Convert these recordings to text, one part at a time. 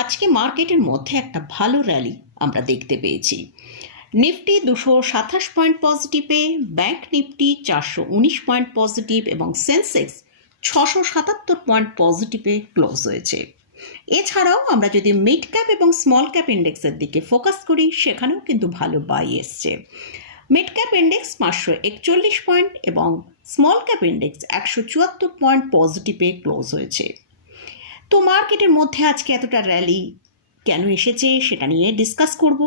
আজকে মার্কেটের মধ্যে একটা ভালো র্যালি আমরা দেখতে পেয়েছি। নিফটি দুশো সাতাশ পয়েন্ট পজিটিভে ব্যাংক নিফটি চারশো উনিশ পয়েন্ট পজিটিভ এবং সেন্সেক্স ছশো সাতাত্তর পয়েন্ট পজিটিভে ক্লোজ হয়েছে। এছাড়াও আমরা যদি মিড ক্যাপ এবং স্মল ক্যাপ ইন্ডেক্সের দিকে ফোকাস করি, সেখানেও কিন্তু ভালো বাই এসছে। মিড ক্যাপ ইন্ডেক্স পাঁচশো একচল্লিশ পয়েন্ট এবং স্মল ক্যাপ ইন্ডেক্স একশো চুয়াত্তর পয়েন্ট পজিটিভে ক্লোজ হয়েছে। তো মার্কেটের মধ্যে আজকে এতটা র্যালি কেন এসেছে সেটা নিয়ে ডিসকাস করব।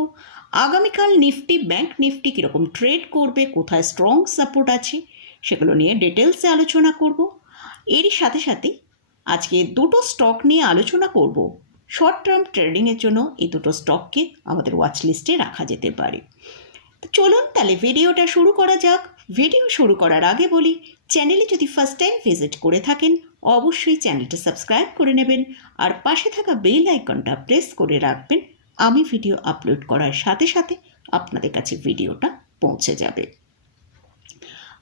আগামীকাল নিফটি ব্যাংক নিফটি কীরকম ট্রেড করবে, কোথায় স্ট্রং সাপোর্ট আছে সেগুলো নিয়ে ডিটেলসে আলোচনা করব। এরই সাথে সাথে আজকে দুটো স্টক নিয়ে আলোচনা করব। শর্ট টার্ম ট্রেডিংয়ের জন্য এই দুটো স্টককে আমাদের ওয়াচ লিস্টে রাখা যেতে পারে। তো চলুন তাহলে ভিডিওটা শুরু করা যাক। ভিডিও শুরু করার আগে বলি চ্যানেলে যদি ফার্স্ট টাইম ভিজিট করে থাকেন অবশ্যই চ্যানেলটা সাবস্ক্রাইব করে নেবেন আর পাশে থাকা বেল আইকনটা প্রেস করে রাখবেন। আমি ভিডিও আপলোড করার সাথে সাথে আপনাদের কাছে ভিডিওটা পৌঁছে যাবে।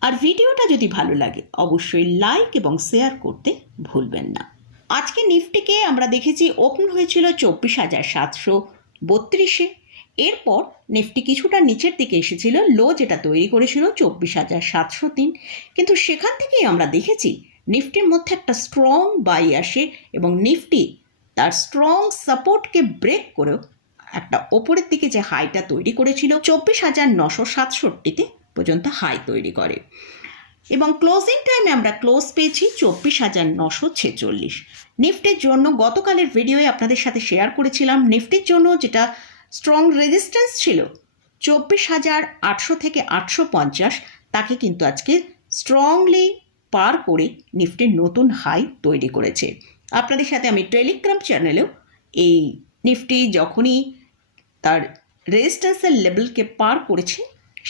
আর ভিডিওটা যদি ভালো লাগে, অবশ্যই লাইক এবং শেয়ার করতে ভুলবেন না। আজকে নিফটিকে আমরা দেখেছি ওপেন হয়েছিল চব্বিশ হাজার সাতশো বত্রিশে। এরপর নিফটি কিছুটা নিচের দিকে এসেছিল, লো যেটা তৈরি করেছিল চব্বিশ হাজার সাতশো তিন। কিন্তু সেখান থেকেই আমরা দেখেছি নিফটির মধ্যে একটা স্ট্রং বাই আসে এবং নিফটি তার স্ট্রং সাপোর্টকে ব্রেক করেও একটা ওপরের দিকে যে হাইটা তৈরি করেছিল, চব্বিশ হাজার নশো সাতষট্টিতে পর্যন্ত হাই তৈরি করে। এবং ক্লোজিং টাইমে আমরা ক্লোজ পেয়েছি চব্বিশ হাজার নশো ছেচল্লিশ। নিফটির জন্য গতকালের ভিডিওয়ে আপনাদের সাথে শেয়ার করেছিলাম, নিফটির জন্য যেটা স্ট্রং রেজিস্ট্যান্স ছিল, চব্বিশ হাজার আটশো থেকে আটশো পঞ্চাশ, তাকে কিন্তু আজকে স্ট্রংলি পার করে নিফটির নতুন হাই তৈরি করেছে। আপনাদের সাথে আমি টেলিগ্রাম চ্যানেলেও এই নিফটি যখনই তার রেজিস্ট্যান্সের লেভেলকে পার করেছে,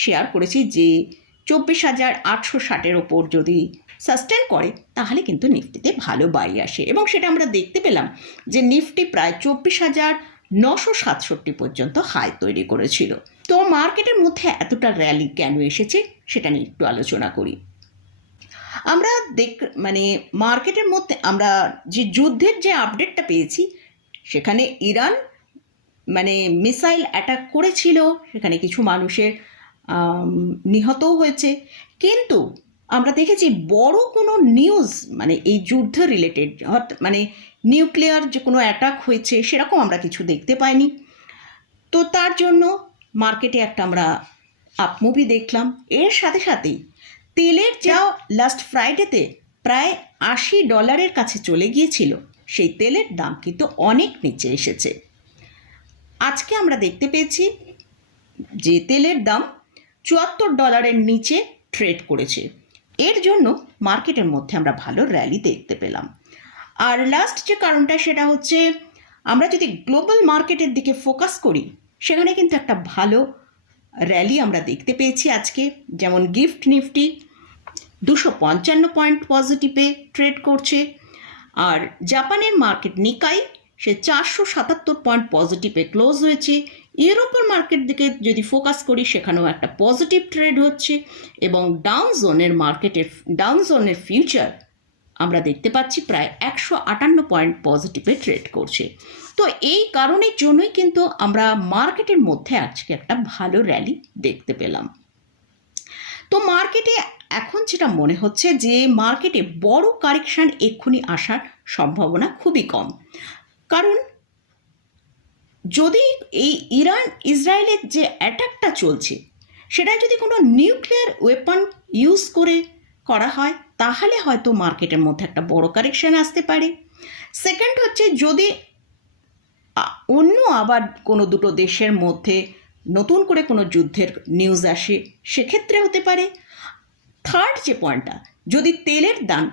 শেয়ার করেছি যে চব্বিশ হাজার আটশো ষাটের ওপর যদি সাস্টেন করে, তাহলে কিন্তু নিফটিতে ভালো বাই আসে। এবং সেটা আমরা দেখতে পেলাম যে নিফটি প্রায় চব্বিশ হাজার নশো সাতষট্টি পর্যন্ত হাই তৈরি করেছিল। তো মার্কেটের মধ্যে এতটা র্যালি কেন এসেছে, সেটা নিয়ে একটু আলোচনা করি। আমরা দেখ মানে মার্কেটের মধ্যে আমরা যে যুদ্ধের যে আপডেটটা পেয়েছি, সেখানে ইরান মানে মিসাইল অ্যাটাক করেছিল, সেখানে কিছু মানুষের নিহতও হয়েছে। কিন্তু আমরা দেখেছি বড় কোনো নিউজ মানে এই যুদ্ধ রিলেটেড মানে নিউক্লিয়ার যে কোনো অ্যাটাক হয়েছে, সেরকম আমরা কিছু দেখতে পাইনি। তো তার জন্য মার্কেটে একটা আমরা আপ মুভি দেখলাম। এর সাথে সাথেই তেলের যা লাস্ট ফ্রাইডেতে প্রায় আশি ডলারের কাছে চলে গিয়েছিল। সেই তেলের দাম কিন্তু অনেক নিচে এসেছে। আজকে আমরা দেখতে পেয়েছি যে তেলের দাম চুয়াত্তর ডলারের নিচে ট্রেড করেছে। এর জন্য মার্কেটের মধ্যে আমরা ভালো র্যালি দেখতে পেলাম। আর লাস্ট যে কারণটা সেটা হচ্ছে, আমরা যদি গ্লোবাল মার্কেটের দিকে ফোকাস করি, সেখানে কিন্তু একটা ভালো র্যালি আমরা দেখতে পেয়েছি আজকে। যেমন গিফট নিফটি দুশো পঞ্চান্ন পয়েন্ট পজিটিভে ট্রেড করছে। আর জাপানের মার্কেট নিকাই, সে চারশো সাতাত্তর পয়েন্ট পজিটিভে ক্লোজ হয়েছে। ইউরোপের মার্কেট দিকে যদি ফোকাস করি, সেখানেও একটা পজিটিভ ট্রেড হচ্ছে। এবং ডাউন জোনের মার্কেটের ডাউন জোনের ফিউচার আমরা দেখতে পাচ্ছি, প্রায় একশো আটান্ন পয়েন্ট পজিটিভে ট্রেড করছে। তো এই কারণের জন্যই কিন্তু আমরা মার্কেটের মধ্যে আজকে একটা ভালো র্যালি দেখতে পেলাম। তো মার্কেটে এখন যেটা মনে হচ্ছে যে মার্কেটে বড় কারেকশন এক্ষুনি আসার সম্ভাবনা খুবই কম। কারণ যদি এই ইরান ইসরায়েলের যে অ্যাটাকটা চলছে সেটা যদি কোনো নিউক্লিয়ার ওয়েপন ইউজ করে করা হয়, তাহলে হয়তো মার্কেটের মধ্যে একটা বড় কারেকশন আসতে পারে। সেকেন্ড হচ্ছে যদি অন্য আবার কোনো দুটো দেশের মধ্যে নতুন করে কোনো যুদ্ধের নিউজ আসে, সেক্ষেত্রে হতে পারে। থার্ড যে পয়েন্টটা যদি তেলের দাম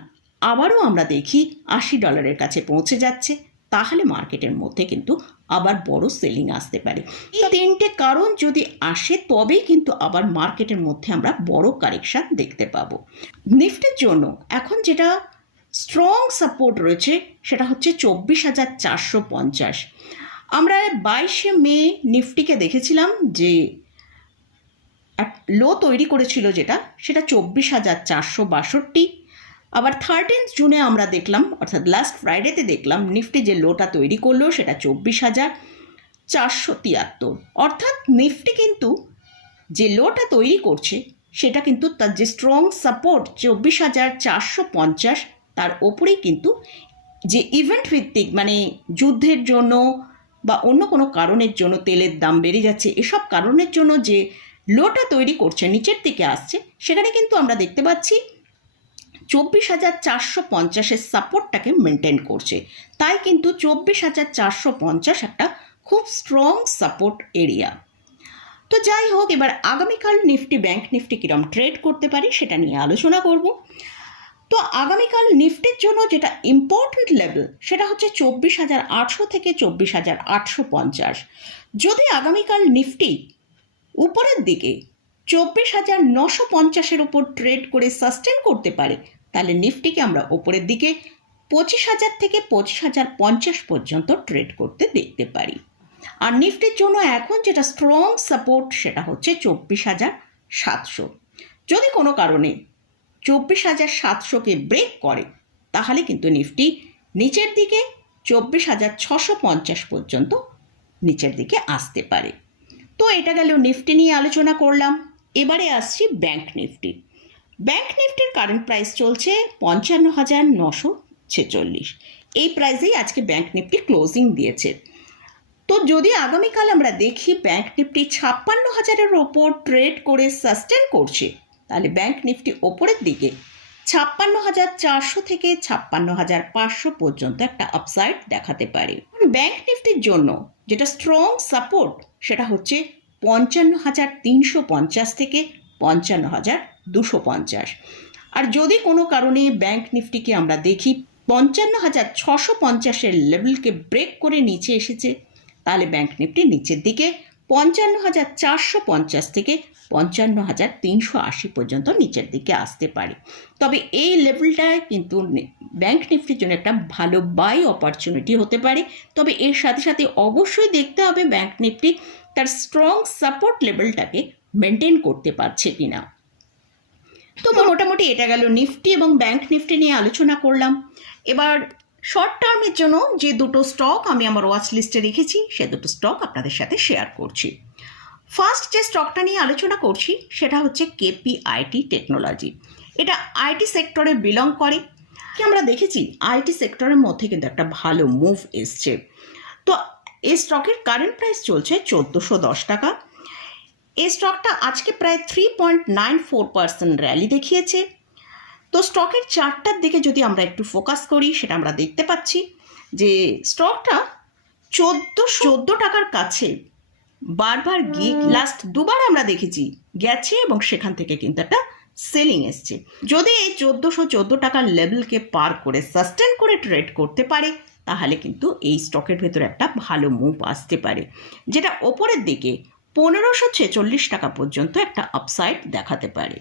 আবারও আমরা দেখি আশি ডলারের কাছে পৌঁছে যাচ্ছে, তাহলে মার্কেটের মধ্যে কিন্তু আবার বড় সেলিং আসতে পারে। এই তিনটে কারণ যদি আসে, তবেই কিন্তু আবার মার্কেটের মধ্যে আমরা বড় কারেকশন দেখতে পাবো। নিফটির জন্য, এখন যেটা স্ট্রং সাপোর্ট রয়েছে, সেটা হচ্ছে চব্বিশ হাজার চারশো পঞ্চাশ। আমরা বাইশে মে নিফটিকে দেখেছিলাম যে লো তৈরি করেছিল যেটা, সেটা চব্বিশ হাজার চারশো বাষট্টি। আবার থার্টিন্থ জুনে আমরা দেখলাম, অর্থাৎ লাস্ট ফ্রাইডেতে দেখলাম, নিফটি যে লোটা তৈরি করল, সেটা চব্বিশ হাজার চারশো তিয়াত্তর। অর্থাৎ নিফটি কিন্তু যে লোটা তৈরি করছে, সেটা কিন্তু তার যে স্ট্রং সাপোর্ট চব্বিশ হাজার চারশো পঞ্চাশ তার ওপরেই কিন্তু যে ইভেন্ট ভিত্তিক মানে যুদ্ধের জন্য বা অন্য কোনো কারণের জন্য তেলের দাম বেড়ে যাচ্ছে, এসব কারণের জন্য যে লোটা তৈরি করছে, নিচের দিকে আসছে, সেখানে কিন্তু আমরা দেখতে পাচ্ছি চব্বিশ হাজার চারশো পঞ্চাশের সাপোর্টটাকে মেনটেন করছে। তাই কিন্তু চব্বিশ হাজার চারশো পঞ্চাশ একটা খুব স্ট্রং সাপোর্ট এরিয়া তো যাই হোক, এবার আগামীকাল নিফটি ব্যাংক নিফটি কিরম ট্রেড করতে পারি সেটা নিয়ে আলোচনা করব। তো আগামীকাল নিফটির জন্য যেটা ইম্পর্ট্যান্ট লেভেল সেটা হচ্ছে চব্বিশ হাজার আটশো থেকে চব্বিশ হাজার আটশো পঞ্চাশ। যদি আগামীকাল নিফটি উপরের দিকে চব্বিশ হাজার নশো পঞ্চাশের উপর ট্রেড করে সাস্টেন করতে পারে, তাহলে নিফটিকে আমরা ওপরের দিকে পঁচিশ হাজার থেকে পঁচিশ হাজার পঞ্চাশ পর্যন্ত ট্রেড করতে দেখতে পারি। আর নিফটির জন্য এখন যেটা স্ট্রং সাপোর্ট সেটা হচ্ছে চব্বিশ হাজার সাতশো। যদি কোনো কারণে চব্বিশ হাজার সাতশোকে ব্রেক করে। তাহলে কিন্তু নিফটি নিচের দিকে চব্বিশ হাজার ছশো পঞ্চাশ পর্যন্ত নিচের দিকে আসতে পারে। তো এটা গেল নিফটি নিয়ে আলোচনা করলাম। এবারে আসছি ব্যাংক নিফটি। ব্যাংক নিফটির কারেন্ট প্রাইস চলছে পঞ্চান্ন হাজার নশো ছেচল্লিশ। এই প্রাইসেই আজকে ব্যাংক নিফটি ক্লোজিং দিয়েছে। তো যদি আগামীকাল আমরা দেখি, ব্যাংক নিফটি ছাপ্পান্ন হাজারের ওপর ট্রেড করে সাস্টেন করছে তাহলে ব্যাংক নিফটি ওপরের দিকে। ছাপ্পান্ন হাজার চারশো থেকে ছাপ্পান্ন হাজার পাঁচশো পর্যন্ত একটা আপসাইড দেখাতে পারে। ব্যাংক নিফটির জন্য যেটা স্ট্রং সাপোর্ট সেটা হচ্ছে পঞ্চান্ন হাজার তিনশো পঞ্চাশ থেকে পঞ্চান্ন হাজার দুশো পঞ্চাশ। আর যদি কোনো কারণে ব্যাংক নিফটিকে আমরা দেখি, পঞ্চান্ন হাজার ছশো পঞ্চাশের লেভেলকে ব্রেক করে নিচে এসেছে, তাহলে ব্যাংক নিফটি নিচের দিকে পঞ্চান্ন হাজার চারশো পঞ্চাশ থেকে পঞ্চান্ন হাজার তিনশো আশি পর্যন্ত নিচের দিকে আসতে পারে। তবে এই লেভেলটায় কিন্তু ব্যাংক নিফটির জন্য একটা ভালো বাই অপরচুনিটি হতে পারে। তবে এর সাথে সাথে অবশ্যই দেখতে হবে ব্যাংক নিফটি তার স্ট্রং সাপোর্ট লেভেলটাকে মেনটেন করতে পারছে কিনা। তো মোটামুটি এটা গেল নিফটি এবং ব্যাংক নিফটি নিয়ে আলোচনা করলাম। এবার শর্ট টার্মের জন্য যে দুটো স্টক আমি আমার ওয়াচ লিস্টে রেখেছি, সে দুটো স্টক আপনাদের সাথে শেয়ার করছি। ফার্স্ট যে স্টকটা নিয়ে আলোচনা করছি, সেটা হচ্ছে কেপি আইটি টেকনোলজি এটা আইটি সেক্টরে বিলং করে। কি আমরা দেখেছি? আইটি সেক্টরের মধ্যে কিন্তু একটা ভালো মুভ এসছে। তো এই স্টকের কারেন্ট প্রাইস চলছে চোদ্দোশো দশ টাকা। এই স্টকটা আজকে প্রায় three point nine four percent rally দেখিয়েছে। তো স্টকের চারটার দিকে যদি আমরা একটু ফোকাস করি সেটা আমরা দেখতে পাচ্ছি যে স্টকটা চোদ্দ চোদ্দ টাকার কাছে বারবার গিয়ে লাস্ট দুবার আমরা দেখেছি গেছে এবং সেখান থেকে কিন্তু একটা সেলিং এসছে। যদি এই চোদ্দোশো চোদ্দ টাকার লেভেলকে পার করে সাস্টেন করে ট্রেড করতে পারে তাহলে কিন্তু এই স্টকের ভেতরে একটা ভালো মুভ আসতে পারে। যেটা ওপরের দিকে পনেরোশো ছেচল্লিশ টাকা পর্যন্ত একটা আপসাইড দেখাতে পারে।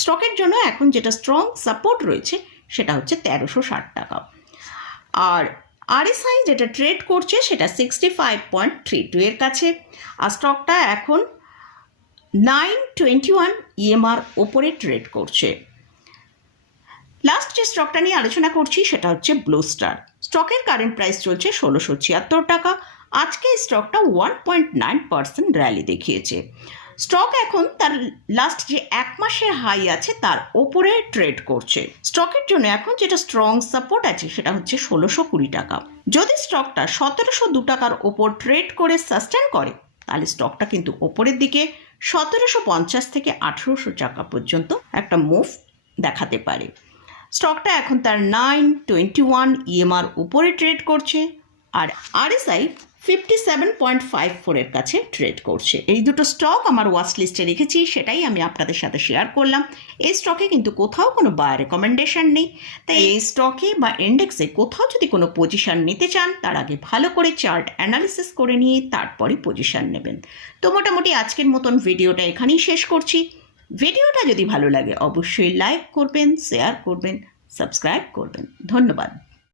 স্টকের জন্য এখন যেটা স্ট্রং সাপোর্ট রয়েছে, সেটা হচ্ছে তেরোশো ষাট টাকা আর আরএসআই যেটা ট্রেড করছে, সেটা sixty five point three two এর কাছে। আর স্টকটা এখন নাইন টোয়েন্টি ওয়ান ইএমআর ওপরে ট্রেড করছে। লাস্ট যে স্টকটা নিয়ে আলোচনা করছি, সেটা হচ্ছে ব্লু স্টার স্টকের কারেন্ট প্রাইস চলছে ষোলোশো ছিয়াত্তর টাকা। আজকে স্টকটা one point nine percent rally দেখিয়েছে। স্টক এখন তার লাস্ট যে এক মাসের হাই আছে, তার ওপরে ট্রেড করছে। স্টকের জন্য এখন যেটা স্ট্রং সাপোর্ট আছে, সেটা হচ্ছে ষোলোশো কুড়ি টাকা। যদি স্টকটা সতেরোশো দু টাকার ওপর ট্রেড করে সাস্টেন করে, তাহলে স্টকটা কিন্তু ওপরের দিকে সতেরোশো পঞ্চাশ থেকে আঠেরোশো টাকা পর্যন্ত একটা মুভ দেখাতে পারে। স্টকটা এখন তার নাইন টোয়েন্টি ওয়ান ইএমআর উপরে ট্রেড করছে, আর RSI fifty seven point five ফোরের কাছে ট্রেড করছে। এই দুটো স্টক আমার ওয়াচ লিস্টে রেখেছি, সেটাই আমি আপনাদের সাথে শেয়ার করলাম। এই স্টকে কিন্তু কোথাও কোনো বাই রেকমেন্ডেশন নেই। তাই এই স্টকে বা ইন্ডেক্সে কোথাও যদি কোনো পজিশন নিতে চান, তার আগে ভালো করে চার্ট অ্যানালিসিস করে নিয়ে তারপরে পজিশন নেবেন। তো মোটামুটি আজকের মতন ভিডিওটা এখানেই শেষ করছি। ভিডিওটা যদি ভালো লাগে, অবশ্যই লাইক করবেন শেয়ার করবেন সাবস্ক্রাইব করবেন। ধন্যবাদ।